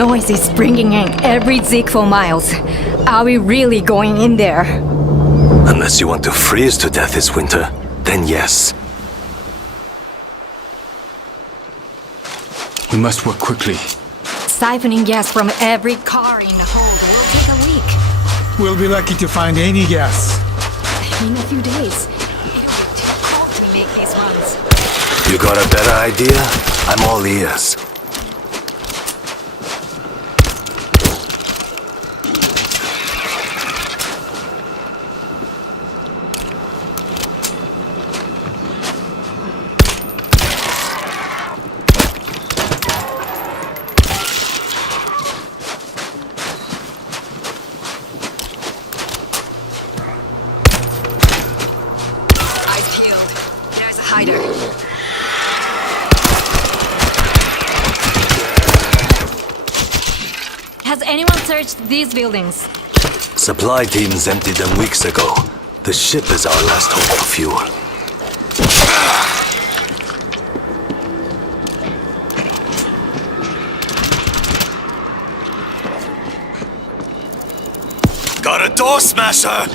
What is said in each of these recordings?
noise is bringing in every zig for miles. Are we really going in there? Unless you want to freeze to death this winter, then yes. We must work quickly. Siphoning gas from every car in the hold will take a week. We'll be lucky to find any gas. In a few days, it'll be too cold to make these runs. You got a better idea? I'm all ears. Has anyone searched these buildings? Supply teams emptied them weeks ago. The ship is our last hope for fuel. Got a door smasher!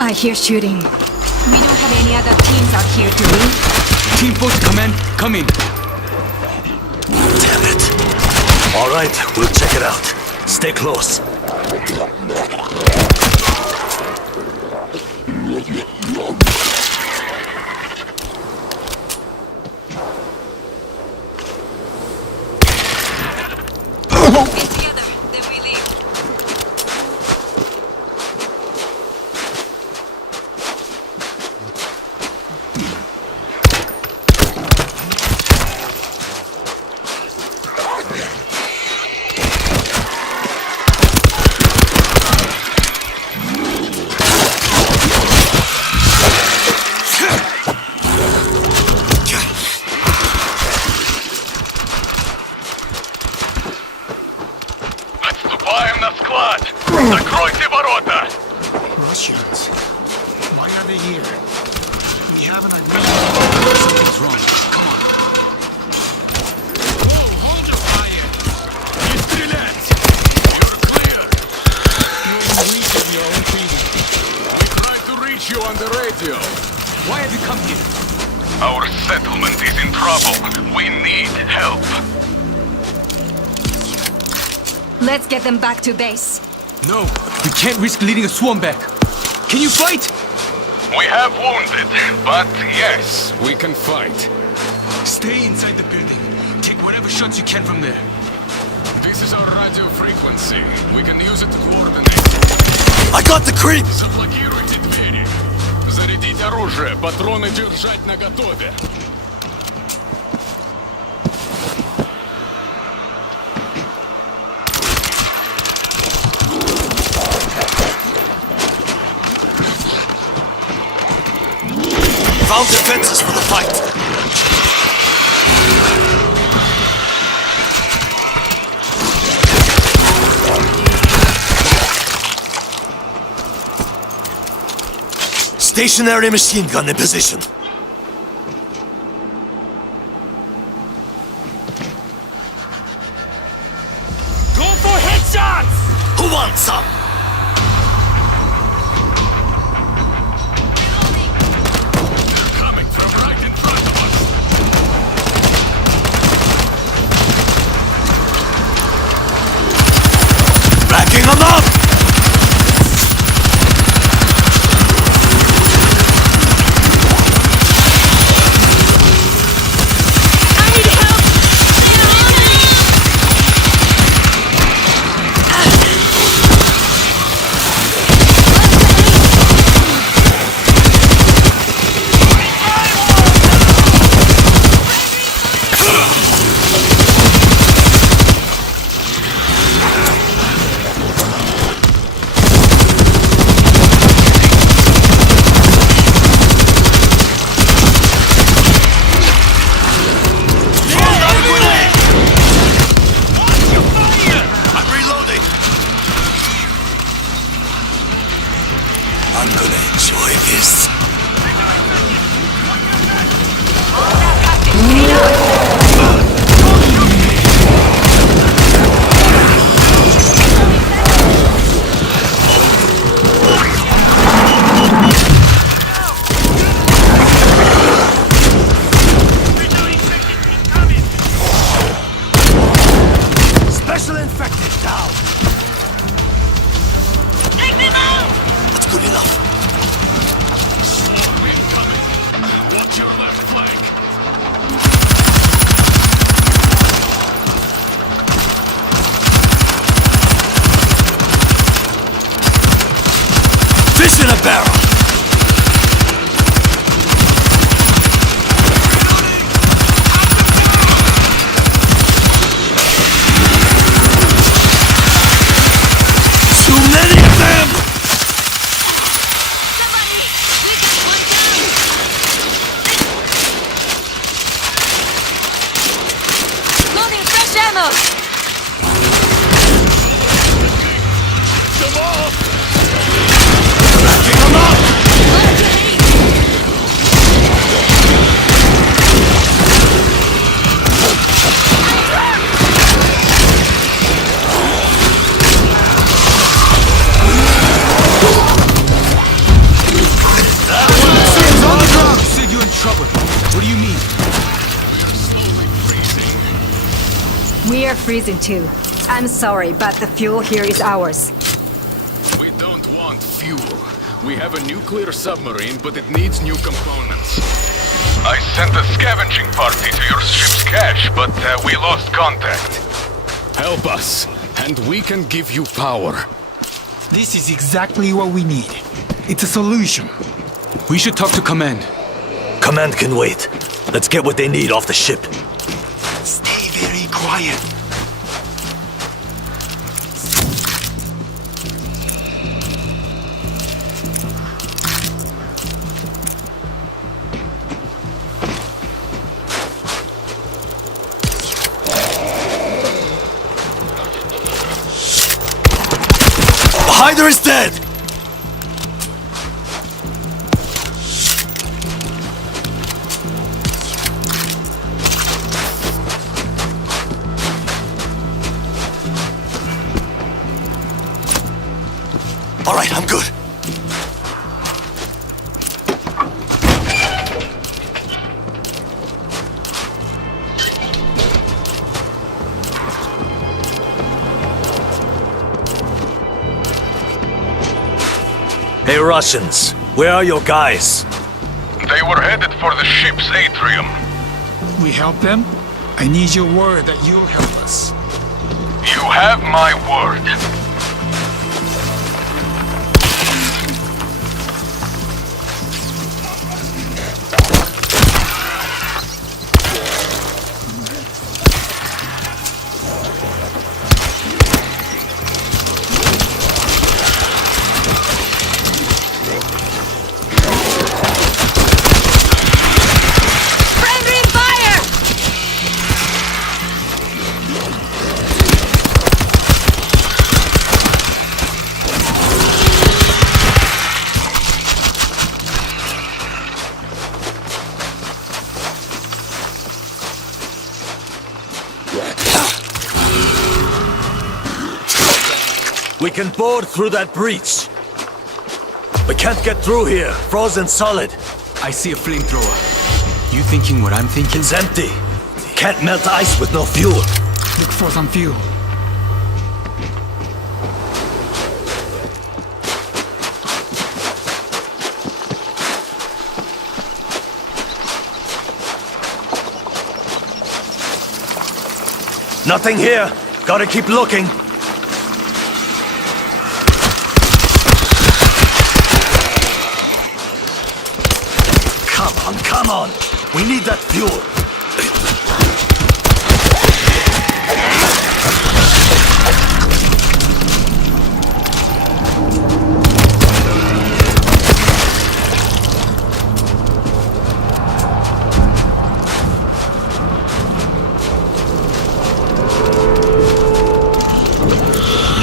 I hear shooting. We don't have any other teams out here, do we? Team Force Command, come in. Damn it. All right, we'll check it out. Stay close. Get together, then we leave. Закройте ворота! Russians. Why are they here? We have an idea. Something's wrong. Come on. Oh, hold your fire! Не стрелять! You're clear! You're in reach of your own treason. We tried to reach you on the radio. Why have you come here? Our settlement is in trouble. We need help. Let's get them back to base. No, we can't risk leading a swarm back. Can you fight? We have wounded, but yes, we can fight. Stay inside the building. Take whatever shots you can from there. This is our radio frequency. We can use it to coordinate. I got the creep! Заблокируйте двери. Зарядить оружие, патроны держать наготове. Found defenses for the fight. Stationary machine gun in position. Go for headshots! Who wants some? Coming from right in front of us. Backing them up! ¡Vámonos! Sid, you're in trouble. What do you mean? We are freezing too. I'm sorry, but the fuel here is ours. We don't want fuel. We have a nuclear submarine, but it needs new components. I sent a scavenging party to your ship's cache, but we lost contact. Help us, and we can give you power. This is exactly what we need. It's a solution. We should talk to Command. Command can wait. Let's get what they need off the ship. Stay very quiet. Hyder is dead! All right, I'm good. Hey Russians, where are your guys? They were headed for the ship's atrium. We help them? I need your word that you'll help us. You have my word. Friendly fire! We can board through that breach. We can't get through here, frozen solid. I see a flamethrower. You thinking what I'm thinking? It's empty. Can't melt ice with no fuel. Look for some fuel. Nothing here. Gotta keep looking. Come on. We need that fuel.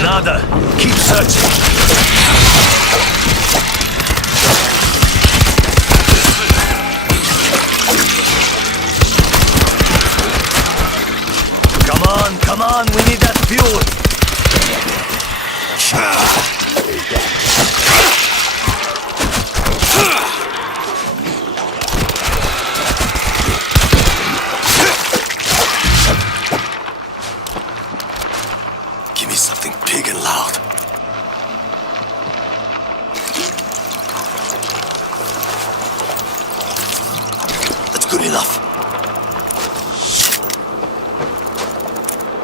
Nada. Keep searching. Come on, we need that fuel. Give me something big and loud. That's good enough.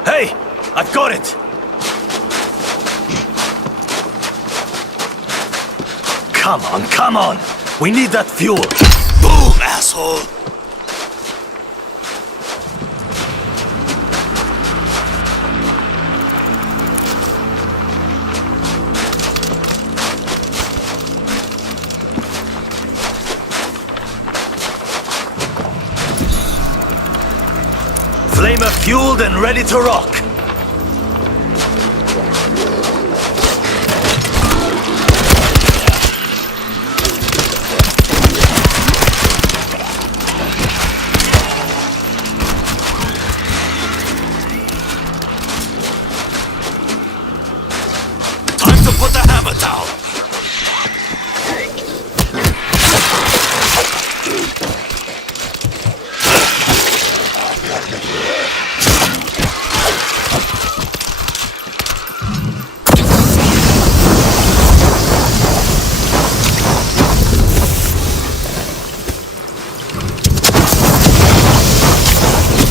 Hey! I've got it! Come on! We need that fuel! Boom, asshole! Flamer fueled and ready to rock. Time to put the hammer down.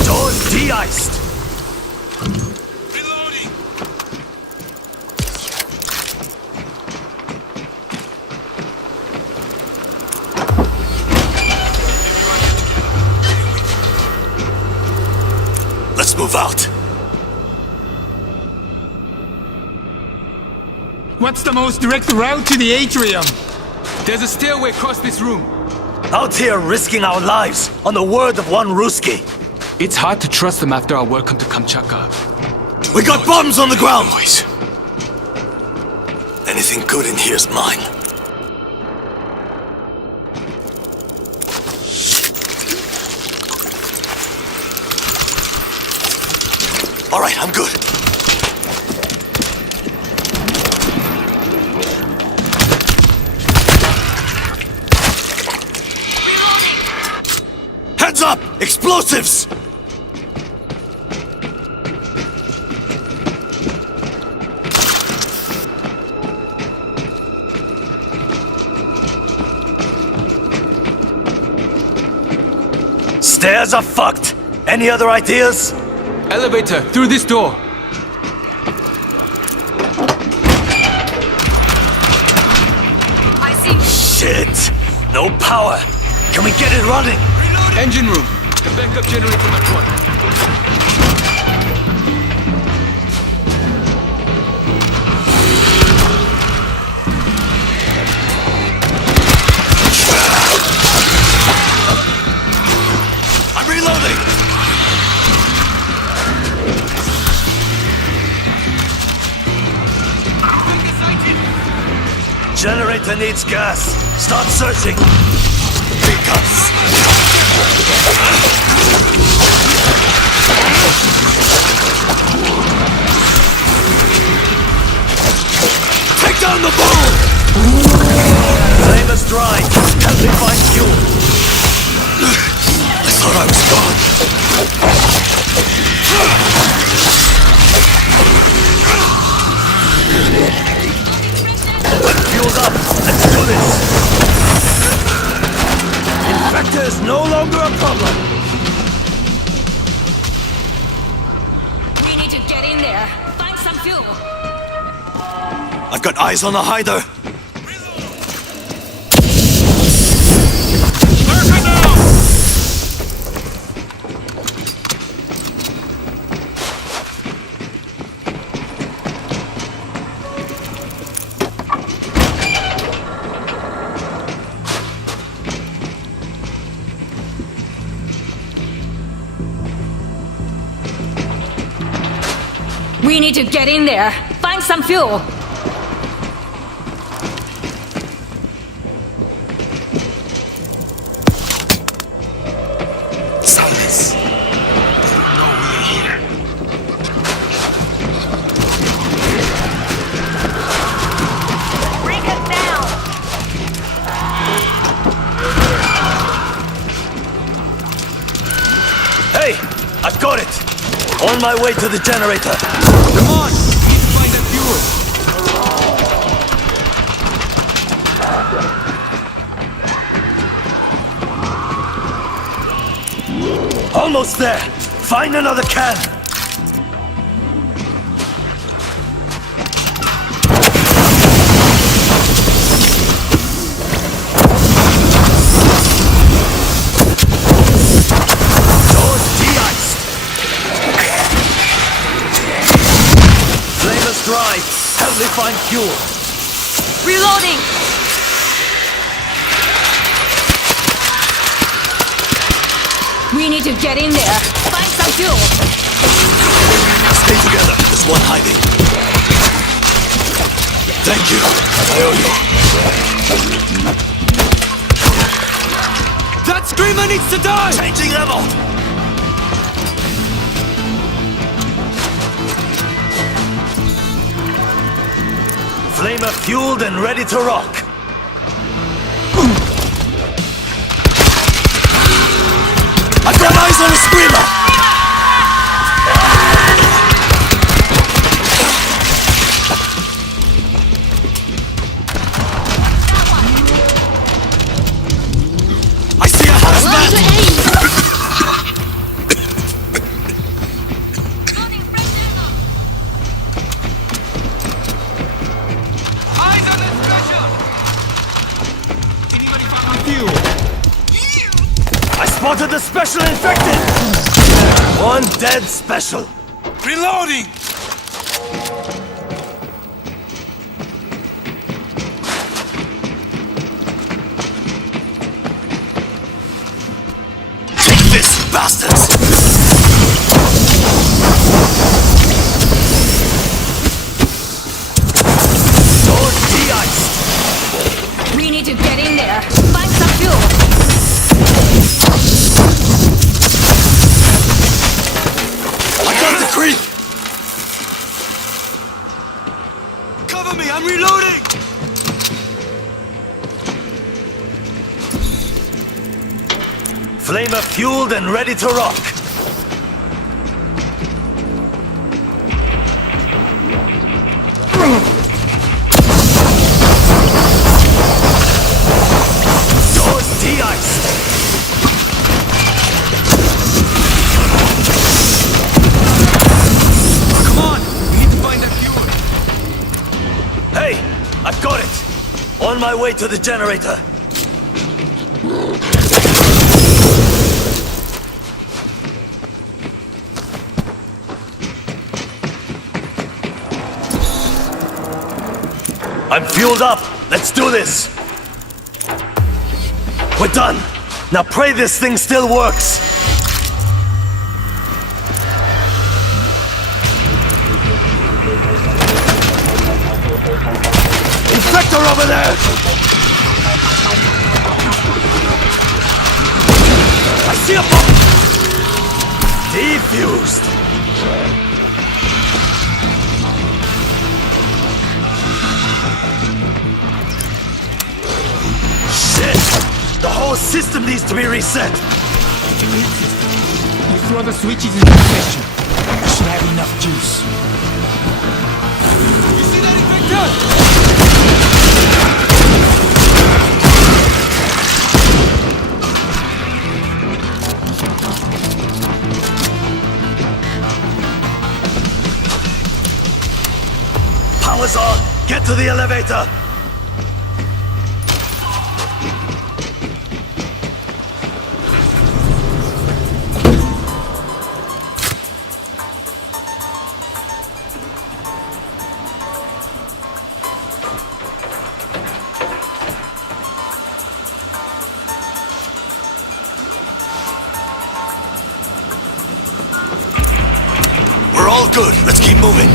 Doors de-iced. Reloading! Let's move out. What's the most direct route to the atrium? There's a stairway across this room. Out here risking our lives on the word of one Ruski. It's hard to trust them after our welcome to Kamchatka. We got bombs on the ground, boys. Anything good in here's mine. All right, I'm good. Heads up! Explosives! Stairs are fucked. Any other ideas? Elevator, through this door. I see. Shit! No power. Can we get it running? Engine room. The backup generator network. I'm reloading! Generator needs gas. Start searching. Because take down the bull! Flame is dry. Help me find fuel. I thought I was gone. I'm fueled up. Let's do this. Infector is no longer a problem. We need to get in there. Find some fuel. I've got eyes on the hider. We need to get in there. Find some fuel. Silence. No, we are here. Break us down. Hey, I've got it. On my way to the generator. Come on! We need to find that fuel. Almost there. Find another can. Doors de-iced. Flame is dry. Help me find fuel. Reloading. We need to get in there. Find some fuel. Stay together. There's one hiding. Thank you. I owe you. That screamer needs to die! Changing level. Flamer fueled and ready to rock. I've got eyes on a screamer! I see a hazmat! Eyes on the special! Anybody found fuel? I spotted the special infected! One dead special. Reloading! Take this, bastards! Doors de-iced! We need to get in there. Find some fuel. I got the creep! Cover me, I'm reloading! Flamer fueled and ready to rock. Doors de-iced. Come on, we need to find that fuel. Hey, I've got it. On my way to the generator. I'm fueled up. Let's do this. We're done. Now pray this thing still works. Infector over there! I see a bomb! Defused. Shit! The whole system needs to be reset! You throw the switches in the session. You should have enough juice. You see that infector? Power's on! Get to the elevator! We're all good. Let's keep moving.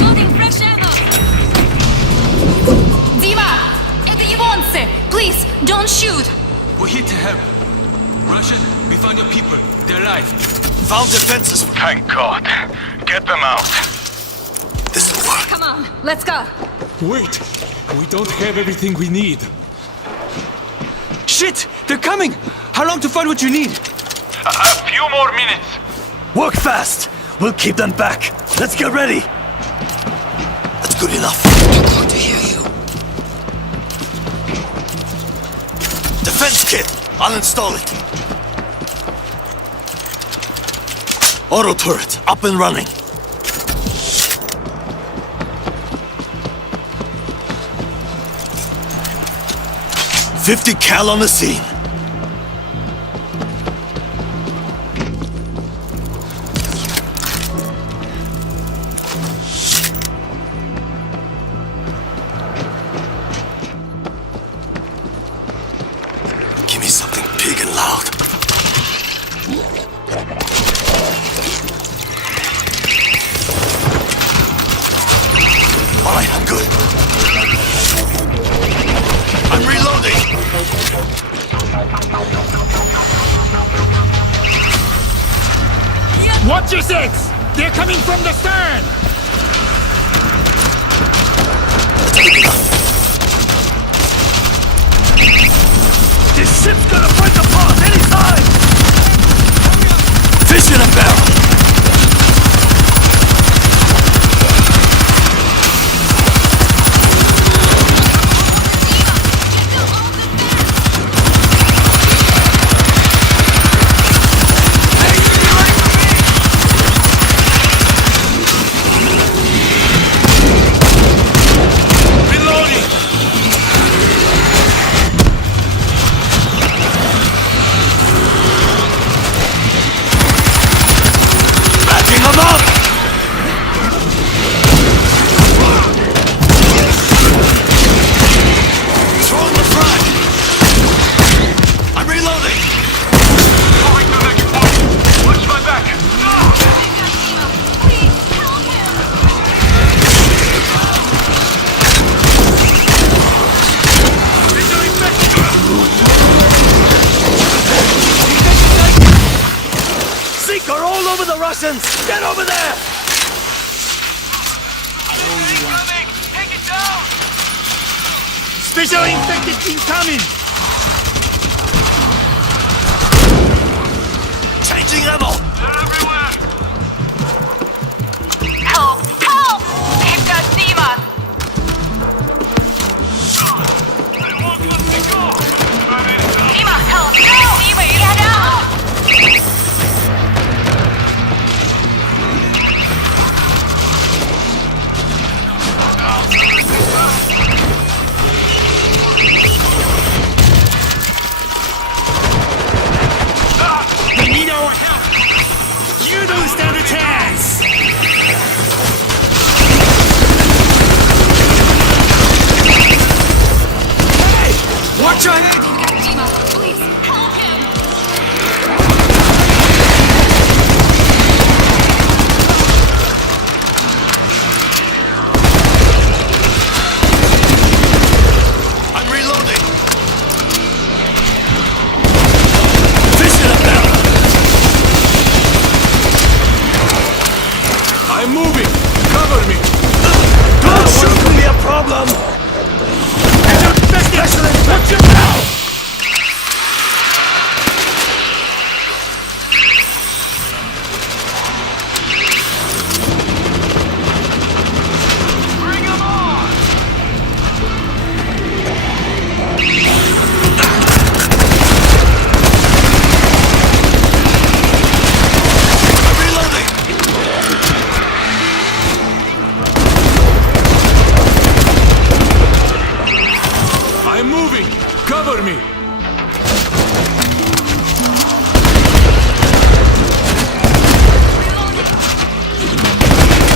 Loading fresh ammo. Dima! Это Ивонцы! Please, don't shoot! We're here to help. Russian, we found your people. They're alive. Found defenses. Thank God. Get them out. This'll work. Come on, let's go. Wait, we don't have everything we need. Shit, they're coming! How long to find what you need? A few more minutes. Work fast. We'll keep them back. Let's get ready. That's good enough. Good to hear you. Defense kit. I'll install it. Auto turret up and running. .50 cal on the scene. Give me something big and loud. Alright, I'm good. I'm reloading! Watch your six! They're coming from the stern! This ship's gonna break apart anytime! Fish in a barrel! Get over there! Take it down! Special infected team coming! Changing ammo! They're everywhere! Help! Help! They've got Dima! They won't let me go! Dima, help! No! Dima, get out! We need our help! You don't stand a chance! Hey! Watch your head! Dima, please, help him! I'm reloading! Fish in a barrel! I'm moving! Cover me! Don't shoot me a problem! Special inspection now! Bring them on! I'm reloading! I'm moving! Cover me!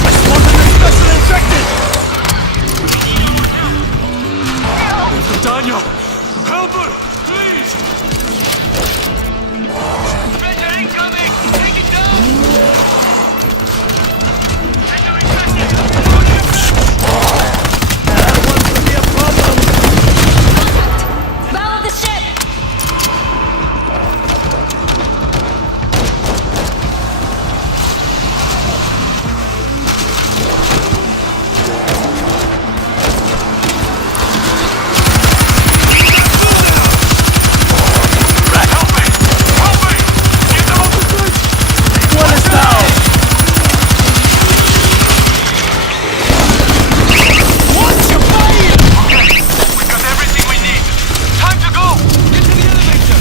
I spotted the special infected! Tanya! Help her! Please! Treasure incoming! Take it down! Treasure infected! That one could be a problem! Follow the ship! One is down! Watch your fire! Okay, we got everything we need. Time to go! Get to the elevator!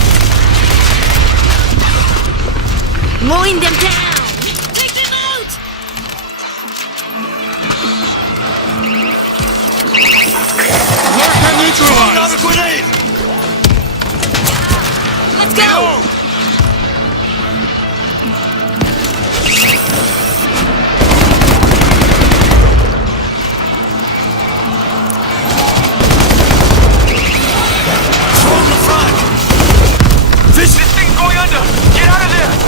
Mowing them down! Take them out! Worker neutralized! Not a grenade! Let's go! Throw in the front! Fish! This thing's going under! Get out of there!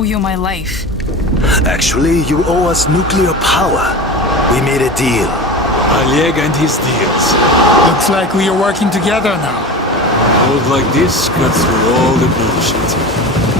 owe you my life. Actually, you owe us nuclear power. We made a deal. Oleg and his deals. Looks like we are working together now. Hold like this cuts through all the bullshit.